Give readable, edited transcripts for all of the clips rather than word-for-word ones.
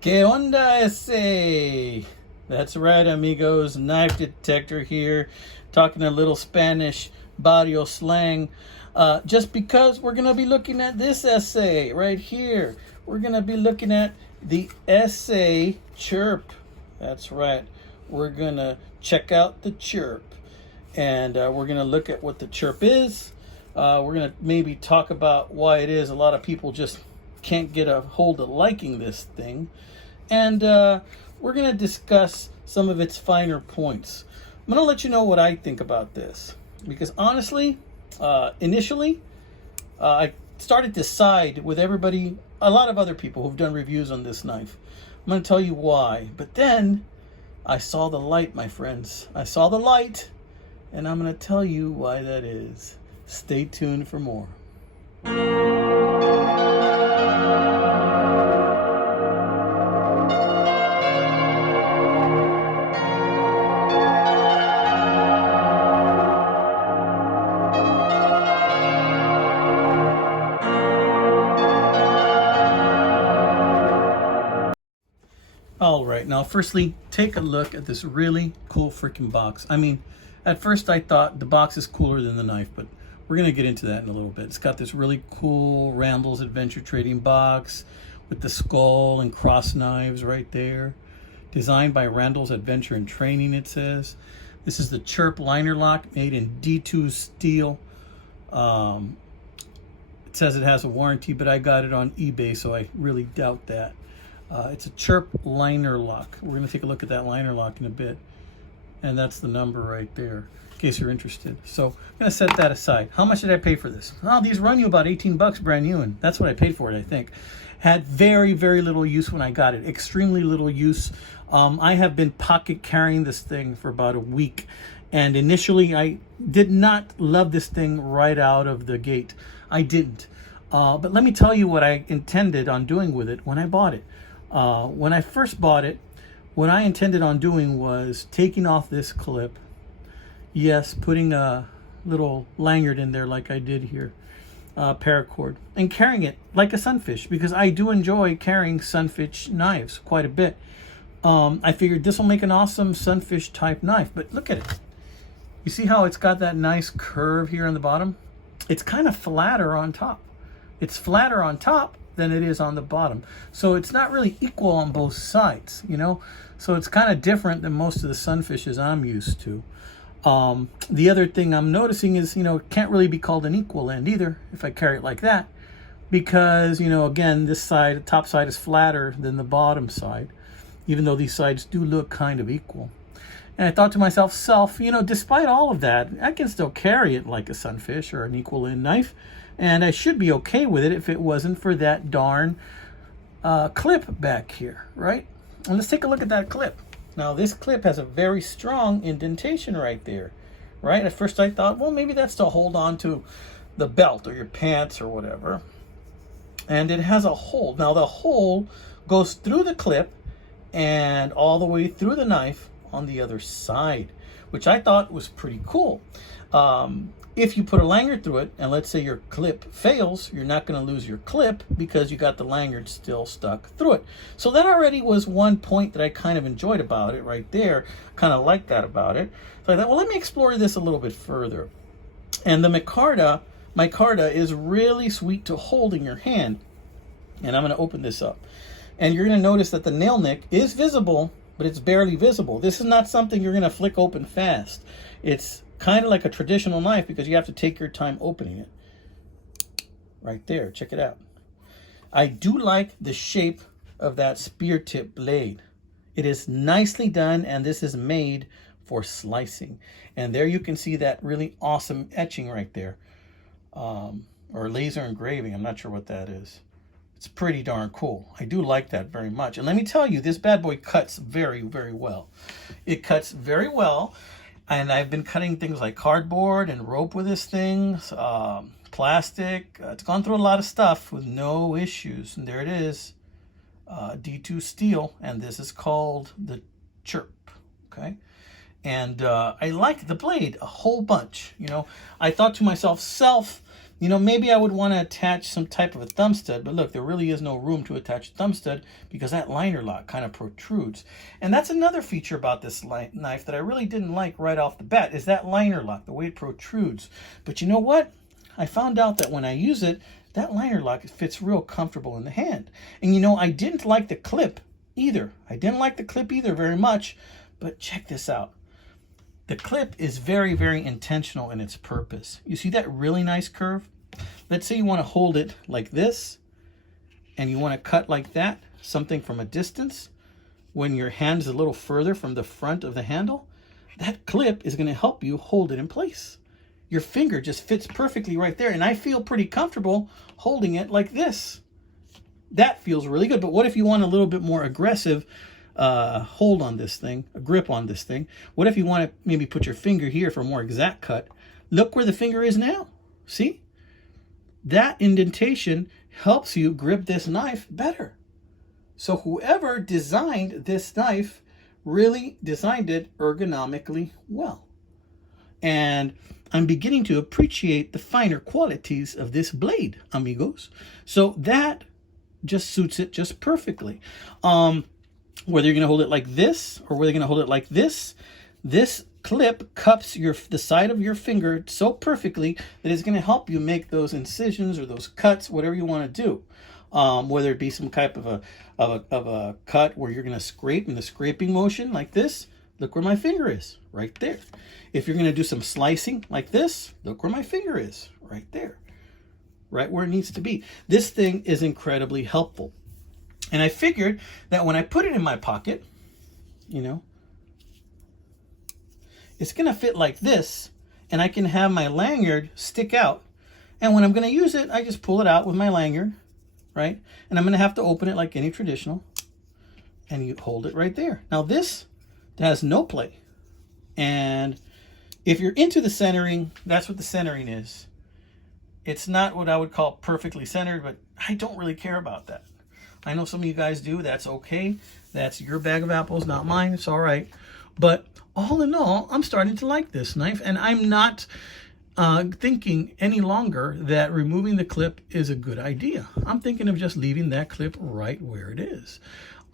¿Qué onda, Esee? That's right, amigos. Knife detector here, talking a little Spanish barrio slang. Just because we're going to be looking at this essay right here. We're going to be looking at the Esee Churp. That's right. We're going to check out the Churp. And we're going to look at what the Churp is. We're going to maybe talk about why it is a lot of people just can't get a hold of liking this thing. And we're going to discuss some of its finer points. I'm going to let you know what I think about this. Because honestly, initially, I started to side with everybody, a lot of other people who've done reviews on this knife. I'm going to tell you why. But then I saw the light, my friends. I saw the light, and I'm going to tell you why that is. Stay tuned for more. All right, now firstly, take a look at this really cool freaking box. I mean, at first I thought the box is cooler than the knife, but we're gonna get into that in a little bit. It's got this really cool Randall's Adventure Trading box with the skull and cross knives right there. Designed by Randall's Adventure and Training, it says. This is the Churp liner lock made in D2 steel. It says it has a warranty, but I got it on eBay, so I really doubt that. It's a Churp liner lock. We're going to take a look at that liner lock in a bit. And that's the number right there, in case you're interested. So I'm going to set that aside. How much did I pay for this? Oh, these run you about 18 bucks brand new, and that's what I paid for it, I think. Had very, very little use when I got it. Extremely little use. I have been pocket carrying this thing for about a week. And initially, I did not love this thing right out of the gate. I didn't. But let me tell you what I intended on doing with it when I bought it. When I first bought it, what I intended on doing was taking off this clip. Yes, putting a little lanyard in there like I did here, paracord, and carrying it like a sunfish, because I do enjoy carrying sunfish knives quite a bit. I figured this will make an awesome sunfish type knife, but look at it. You see how it's got that nice curve here on the bottom? It's kind of flatter on top. It's flatter on top than it is on the bottom. So it's not really equal on both sides, you know? So it's kind of different than most of the sunfishes I'm used to. The other thing I'm noticing is, you know, it can't really be called an equal end either if I carry it like that. Because, you know, again, this side, the top side is flatter than the bottom side, even though these sides do look kind of equal. And I thought to myself, you know, despite all of that, I can still carry it like a sunfish or an equal end knife. And I should be okay with it if it wasn't for that darn clip back here, right? And let's take a look at that clip. Now, this clip has a very strong indentation right there, right? At first I thought, well, maybe that's to hold on to the belt or your pants or whatever. And it has a hole. Now, the hole goes through the clip and all the way through the knife on the other side, which I thought was pretty cool. If you put a lanyard through it, and let's say your clip fails, you're not going to lose your clip because you got the lanyard still stuck through it. So that already was one point that I kind of enjoyed about it right there. Kind of liked that about it. So I thought, well, let me explore this a little bit further. And the micarta is really sweet to hold in your hand. And I'm going to open this up. And you're going to notice that the nail nick is visible, but it's barely visible. This is not something you're going to flick open fast. It's kind of like a traditional knife because you have to take your time opening it. Right there, check it out. I do like the shape of that spear tip blade. It is nicely done, and this is made for slicing. And there you can see that really awesome etching right there. Or laser engraving, I'm not sure what that is. It's pretty darn cool. I do like that very much. And let me tell you, this bad boy cuts very, very well. It cuts very well. And I've been cutting things like cardboard and rope with this thing, plastic. It's gone through a lot of stuff with no issues. And there it is, D2 steel. And this is called the Churp, okay? And I like the blade a whole bunch. You know, I thought to myself, You know, maybe I would want to attach some type of a thumb stud, but look, there really is no room to attach a thumb stud because that liner lock kind of protrudes. And that's another feature about this knife that I really didn't like right off the bat, is that liner lock, the way it protrudes. But you know what? I found out that when I use it, that liner lock fits real comfortable in the hand. And you know, I didn't like the clip either. I didn't like the clip either very much, but check this out. The clip is very, very intentional in its purpose. You see that really nice curve? Let's say you want to hold it like this, and you want to cut like that, something from a distance. When your hand is a little further from the front of the handle, that clip is going to help you hold it in place. Your finger just fits perfectly right there, and I feel pretty comfortable holding it like this. That feels really good. But what if you want a little bit more aggressive hold on this thing, a grip on this thing? What if you want to maybe put your finger here for a more exact cut? Look where the finger is now. See? That indentation helps you grip this knife better. So whoever designed this knife really designed it ergonomically well. And I'm beginning to appreciate the finer qualities of this blade, amigos. So that just suits it just perfectly. Whether you're going to hold it like this or whether you're going to hold it like this clip cups the side of your finger so perfectly that it's going to help you make those incisions or those cuts, whatever you want to do. Whether it be some type of a cut where you're going to scrape in the scraping motion like this. Look where my finger is, right there. If you're going to do some slicing like this, look where my finger is, right there. Right where it needs to be. This thing is incredibly helpful. And I figured that when I put it in my pocket, you know, it's going to fit like this, and I can have my lanyard stick out. And when I'm going to use it, I just pull it out with my lanyard, right? And I'm going to have to open it like any traditional, and you hold it right there. Now this has no play. And if you're into the centering, that's what the centering is. It's not what I would call perfectly centered, but I don't really care about that. I know some of you guys do. That's okay. That's your bag of apples, not mine. It's all right. But all in all, I'm starting to like this knife, and I'm not thinking any longer that removing the clip is a good idea. I'm thinking of just leaving that clip right where it is.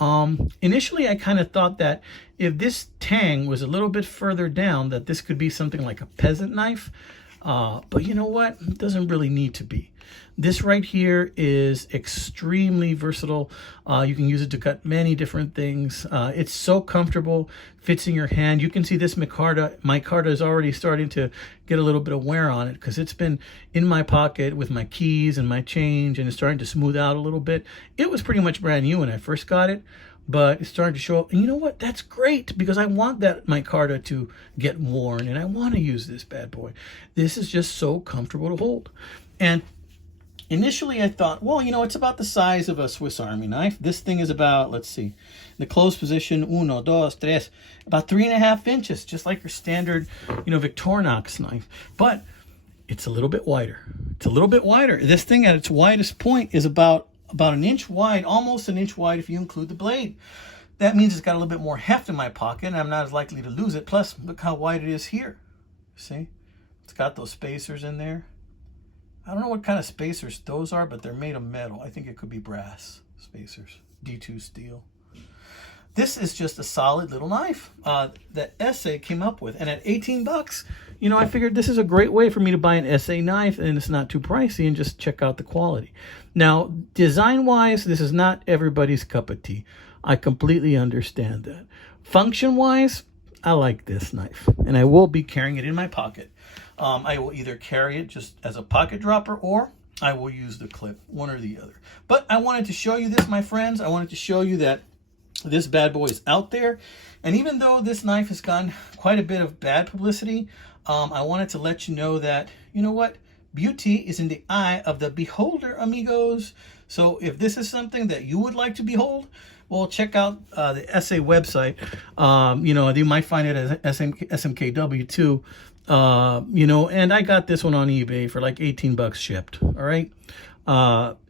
Initially, I kind of thought that if this tang was a little bit further down, that this could be something like a peasant knife. But you know what? It doesn't really need to be. This right here is extremely versatile. You can use it to cut many different things. It's so comfortable, fits in your hand. You can see this micarta is already starting to get a little bit of wear on it because it's been in my pocket with my keys and my change, and it's starting to smooth out a little bit. It was pretty much brand new when I first got it, but it's starting to show up. And you know what? That's great because I want that micarta to get worn, and I want to use this bad boy. This is just so comfortable to hold. And initially, I thought, well, you know, it's about the size of a Swiss Army knife. This thing is about, let's see, in the closed position, 1, 2, 3, about 3.5 inches, just like your standard, you know, Victorinox knife. But it's a little bit wider. It's a little bit wider. This thing at its widest point is about an inch wide, almost an inch wide if you include the blade. That means it's got a little bit more heft in my pocket, and I'm not as likely to lose it. Plus, look how wide it is here. See? It's got those spacers in there. I don't know what kind of spacers those are, but they're made of metal. I think it could be brass spacers, D2 steel. This is just a solid little knife that Esee came up with. And at 18 bucks, you know, I figured this is a great way for me to buy an Esee knife, and it's not too pricey, and just check out the quality. Now, design-wise, this is not everybody's cup of tea. I completely understand that. Function-wise, I like this knife, and I will be carrying it in my pocket. I will either carry it just as a pocket dropper, or I will use the clip, one or the other. But I wanted to show you this, my friends. I wanted to show you that this bad boy is out there. And even though this knife has gotten quite a bit of bad publicity, I wanted to let you know that, you know what? Beauty is in the eye of the beholder, amigos. So if this is something that you would like to behold, well, check out the Esee website. You know, you might find it as SMKW too. You know, and I got this one on eBay for like 18 bucks shipped. All right.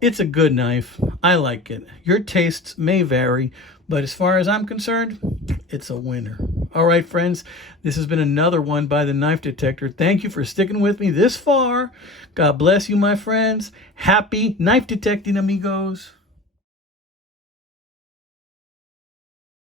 It's a good knife. I like it. Your tastes may vary, but as far as I'm concerned, it's a winner. All right, friends, this has been another one by the Knife Detector. Thank you for sticking with me this far. God bless you, my friends. Happy knife detecting, amigos.